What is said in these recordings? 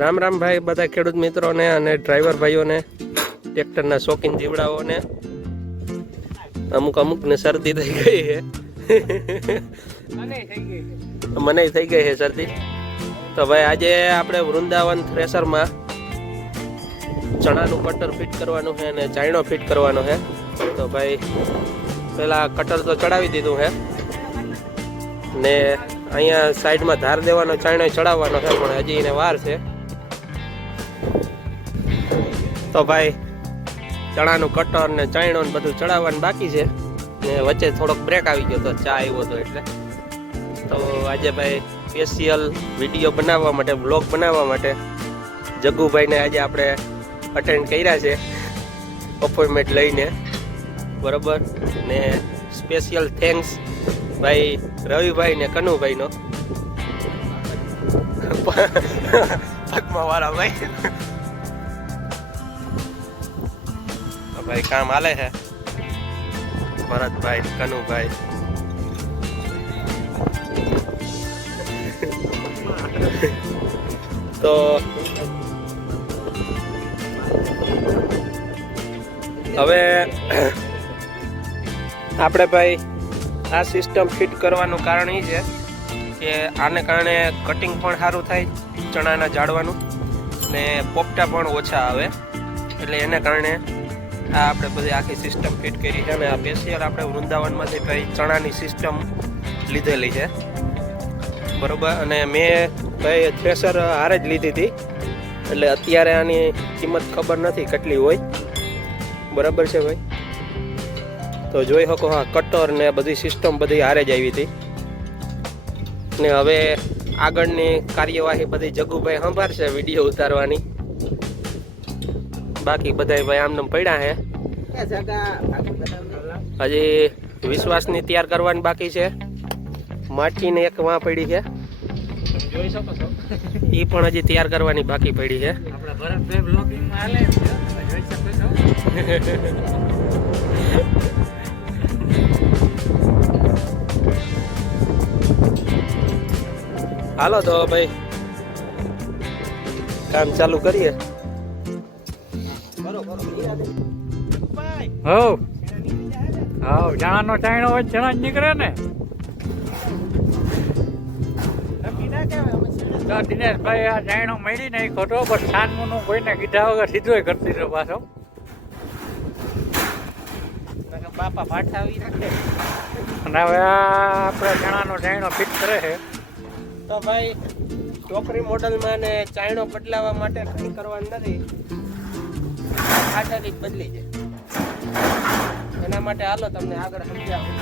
રામ રામ ભાઈ બધા ખેડૂત મિત્રોને અને ડ્રાઈવર ભાઈઓને, ટ્રેક્ટરના શોખીન જીવડાઓને. અમુક ને શરદી થઈ ગઈ છે, મને થઈ ગઈ છે શરદી. તો ભાઈ આજે આપણે વૃંદાવન થ્રેસરમાં ચણાનું કટર ફિટ કરવાનું છે અને ચાયણો ફિટ કરવાનો છે. તો ભાઈ પેલા કટર તો ચડાવી દીધું છે ને અહીંયા સાઈડમાં ધાર દેવાનો ચાયણો ચડાવવાનો છે, પણ હજી એને વાર છે. તો ભાઈ ચણાનું કટર ને ચાયણો ને બધું ચડાવવાનું બાકી છે ને વચ્ચે થોડોક બ્રેક આવી ગયો તો ચા આવ્યો હતો એટલે. તો આજે ભાઈ સ્પેશિયલ વિડીયો બનાવવા માટે, બ્લોગ બનાવવા માટે જગ્ગુભાઈને આજે આપણે અટેન્ડ કર્યા છે અપોઇન્ટમેન્ટ લઈને, બરાબર. ને સ્પેશિયલ થેન્ક્સ ભાઈ રવિભાઈ ને કનુભાઈનો, પગમાં વાળા ભાઈ. ભાઈ કામ હાલે છે ભરતભાઈ કનુભાઈ. તો હવે આપણે ભાઈ આ સિસ્ટમ ફિટ કરવાનું કારણ એ છે કે આને કારણે કટિંગ પણ સારું થાય ચણાના જાળવાનું ને પોપટા પણ ઓછા આવે, એટલે એને કારણે આ આપણે બધી આખી સિસ્ટમ ફિટ કરી છે. અને આ સ્પેશિયલ આપણે વૃંદાવનમાંથી ભાઈ ચણાની સિસ્ટમ લીધેલી છે, બરોબર. અને મેં ભાઈ થ્રેસર હારે જ લીધી હતી, એટલે અત્યારે આની કિંમત ખબર નથી કેટલી હોય, બરાબર છે ભાઈ. તો જોઈ શકો, હા કટર ને બધી સિસ્ટમ બધી હારે જ આવી હતી. ને હવે આગળની કાર્યવાહી બધી જગ્ગુભાઈ સંભાળશે વિડીયો ઉતારવાની. બાકી બધા ભાઈ આમને પડ્યા છે, હજી વિશ્વાસની તૈયાર કરવાની બાકી છે. માટીને એક વાં પડી છે, જોઈ શકો છો, એ પણ હજી તૈયાર કરવાની બાકી પડી છે. હાલો તો ભાઈ કામ ચાલુ કરીએ. ચણાનો ચાયણો હોય, ચણા જ નીકળે ને. દિનેશભાઈ આ ચાયણો મળી નહીં ખોટો, બસ છાનમુનું કોઈને કીધા વગર સીધો કરી દીધો પાછો. બાપા પાઠા આવી રાખે. અને હવે આપણે ચણાનો ચાયણો ફિટ કરે છે. તો ભાઈ ટોકરી મોડલમાં ને ચાયણો બદલાવા માટે કંઈ કરવાનું નથી, આઠાથી જ બદલી જાય. એના માટે હાલો તમને આગળ સમજાવું.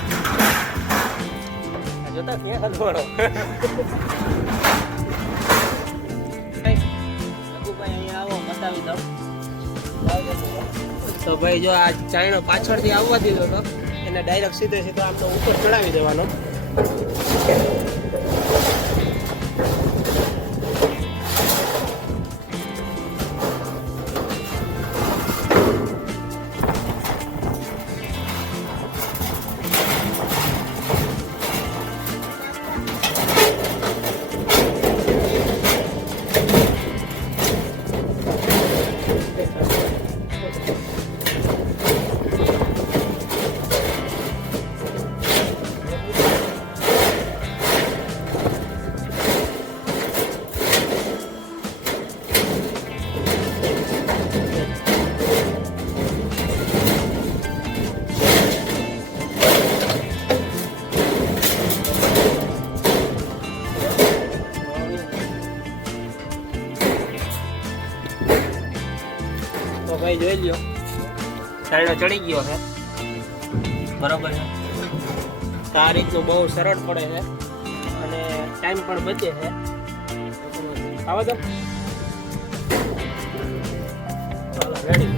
જોતા ક્યાં હલવાણો અહીંયા આવો, બતાવી દઉં. તો ભાઈ જો આ ચાયણો પાછળથી આવવા દીધો હતો, એને ડાયરેક્ટ સીધે સીધો આમ તો ઉપર ચડાવી દેવાનો. ભાઈ જોઈ લ્યો, ચાયણો ચડી ગયો છે, બરોબર છે. આ રીતનું બહુ સરળ પડે છે અને ટાઈમ પણ બચે છે. આવો તો ચાલો રેડી.